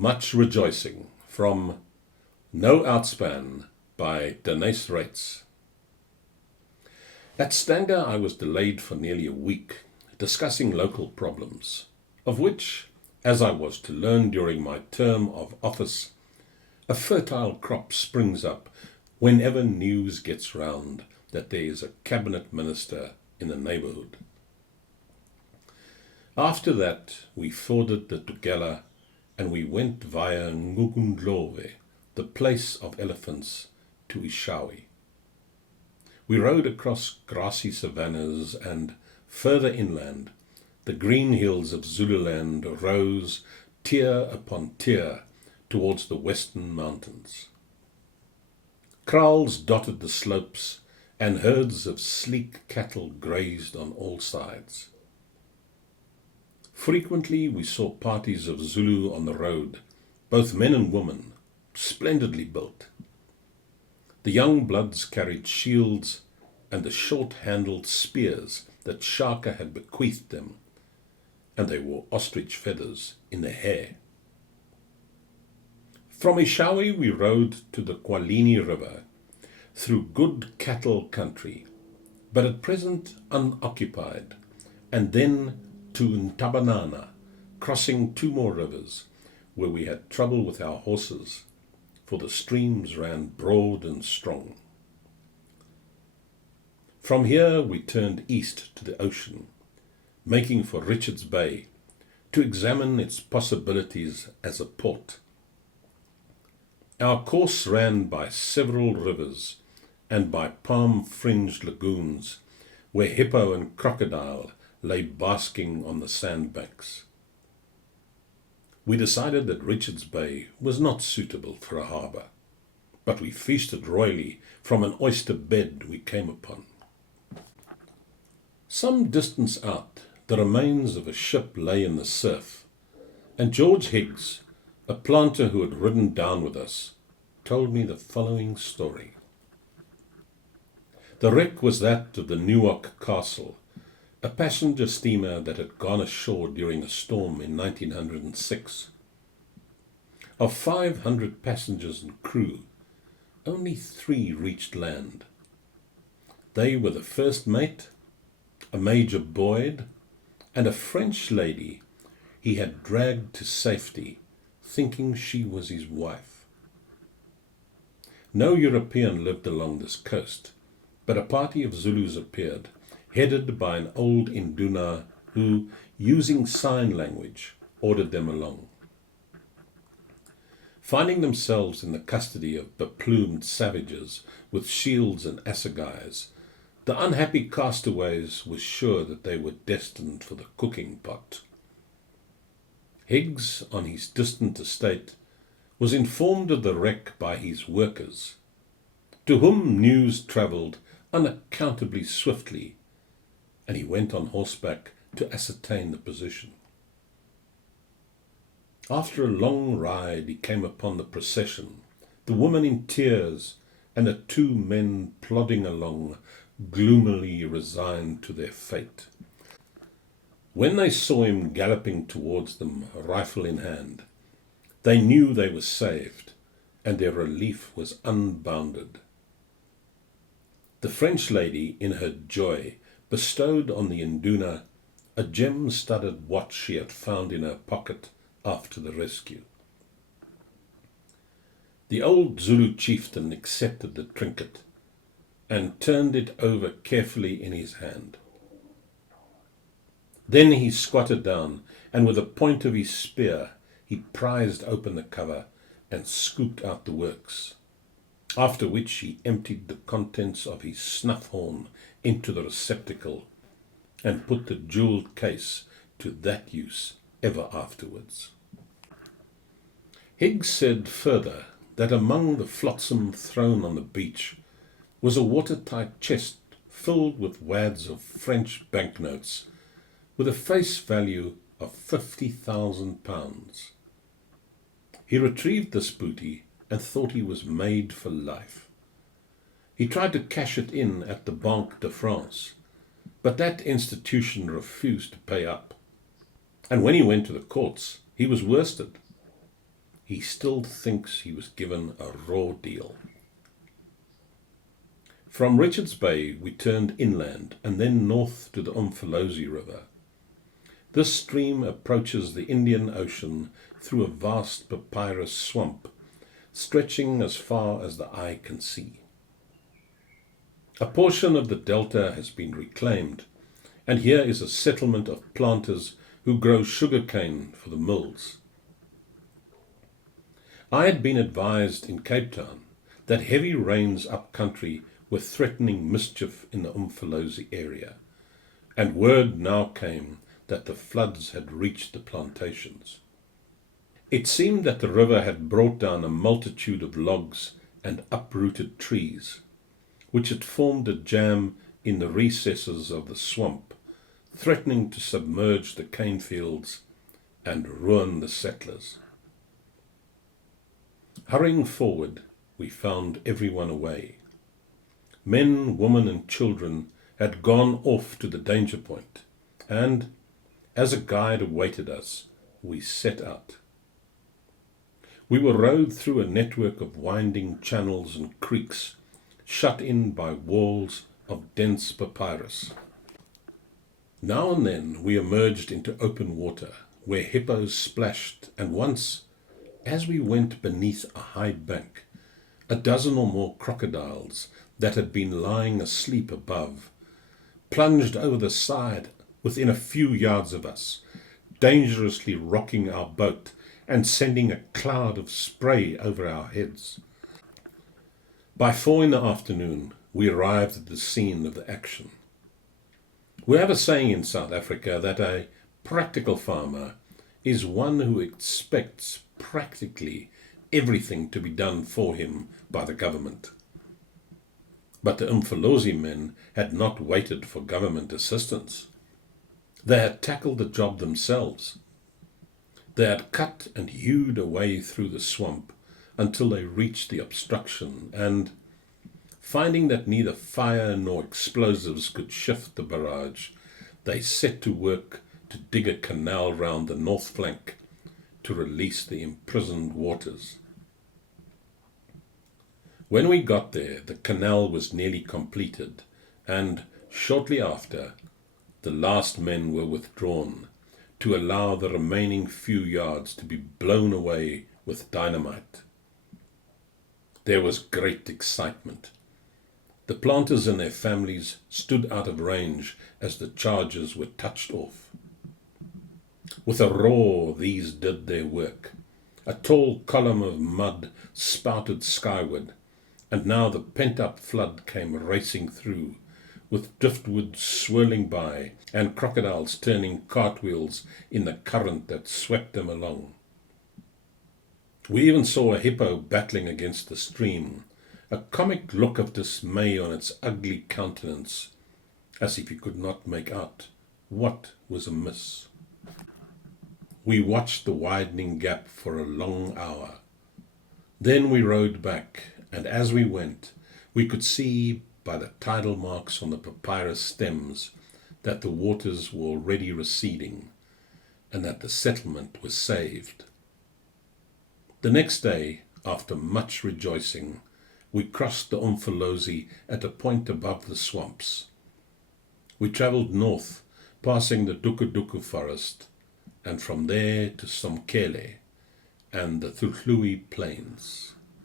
Much Rejoicing from No Outspan by Denise Rates. At Stanger I was delayed for nearly a week, discussing local problems, of which, as I was to learn during my term of office, a fertile crop springs up whenever news gets round that there is a cabinet minister in the neighbourhood. After that we forded the Tugela and we went via Ngugundlove, the place of elephants, to Ishawi. We rode across grassy savannas and, further inland, the green hills of Zululand rose tier upon tier towards the western mountains. Kraals dotted the slopes and herds of sleek cattle grazed on all sides. Frequently we saw parties of Zulu on the road, both men and women, splendidly built. The young bloods carried shields and the short-handled spears that Shaka had bequeathed them, and they wore ostrich feathers in their hair. From Ishawi we rode to the Kwalini River, through good cattle country, but at present unoccupied, and then to Ntabanana, crossing 2 more rivers, where we had trouble with our horses, for the streams ran broad and strong. From here we turned east to the ocean, making for Richards Bay, to examine its possibilities as a port. Our course ran by several rivers and by palm-fringed lagoons, where hippo and crocodile lay basking on the sandbanks. We decided that Richards Bay was not suitable for a harbour, but we feasted royally from an oyster bed we came upon. Some distance out, the remains of a ship lay in the surf, and George Higgs, a planter who had ridden down with us, told me the following story. The wreck was that of the Newark Castle, a passenger steamer that had gone ashore during a storm in 1906. Of 500 passengers and crew, only 3 reached land. They were the first mate, a Major Boyd, and a French lady he had dragged to safety, thinking she was his wife. No European lived along this coast, but a party of Zulus appeared, headed by an old Induna who, using sign language, ordered them along. Finding themselves in the custody of beplumed savages with shields and assegais, the unhappy castaways were sure that they were destined for the cooking pot. Higgs, on his distant estate, was informed of the wreck by his workers, to whom news travelled unaccountably swiftly, and he went on horseback to ascertain the position. After a long ride he came upon the procession, the woman in tears, and the 2 men plodding along, gloomily resigned to their fate. When they saw him galloping towards them, rifle in hand, they knew they were saved, and their relief was unbounded. The French lady, in her joy, bestowed on the Induna a gem-studded watch she had found in her pocket after the rescue. The old Zulu chieftain accepted the trinket and turned it over carefully in his hand. Then he squatted down, and with the point of his spear he prized open the cover and scooped out the works, after which he emptied the contents of his snuff horn into the receptacle and put the jewelled case to that use ever afterwards. Higgs said further that among the flotsam thrown on the beach was a watertight chest filled with wads of French banknotes with a face value of £50,000. He retrieved this booty and thought he was made for life. He tried to cash it in at the Banque de France, but that institution refused to pay up. And when he went to the courts, he was worsted. he still thinks he was given a raw deal. From Richards Bay we turned inland and then north to the Umfolozi River. This stream approaches the Indian Ocean through a vast papyrus swamp, stretching as far as the eye can see. A portion of the delta has been reclaimed, and here is a settlement of planters who grow sugarcane for the mills. I had been advised in Cape Town that heavy rains up country were threatening mischief in the Umfolozi area, and word now came that the floods had reached the plantations. It seemed that the river had brought down a multitude of logs and uprooted trees, which had formed a jam in the recesses of the swamp, threatening to submerge the cane fields and ruin the settlers. Hurrying forward, we found everyone away. Men, women, and children had gone off to the danger point, and, as a guide awaited us, we set out. We were rowed through a network of winding channels and creeks, shut in by walls of dense papyrus. Now and then we emerged into open water, where hippos splashed, and once, as we went beneath a high bank, a dozen or more crocodiles that had been lying asleep above plunged over the side within a few yards of us, dangerously rocking our boat and sending a cloud of spray over our heads. By 4 in the afternoon, we arrived at the scene of the action. We have a saying in South Africa that a practical farmer is one who expects practically everything to be done for him by the government. But the Umfolozi men had not waited for government assistance. They had tackled the job themselves. They had cut and hewed a way through the swamp until they reached the obstruction, and, finding that neither fire nor explosives could shift the barrage, they set to work to dig a canal round the north flank to release the imprisoned waters. When we got there, the canal was nearly completed, and shortly after, the last men were withdrawn to allow the remaining few yards to be blown away with dynamite. There was great excitement. The planters and their families stood out of range as the charges were touched off. With a roar, these did their work. A tall column of mud spouted skyward, and now the pent-up flood came racing through, with driftwood swirling by and crocodiles turning cartwheels in the current that swept them along. We even saw a hippo battling against the stream, a comic look of dismay on its ugly countenance, as if he could not make out what was amiss. We watched the widening gap for a long hour. Then we rowed back, and as we went, we could see by the tidal marks on the papyrus stems that the waters were already receding, and that the settlement was saved. The next day, after much rejoicing, we crossed the Umfolozi at a point above the swamps. We travelled north, passing the Dukuduku forest, and from there to Somkele and the Thluhluwe plains.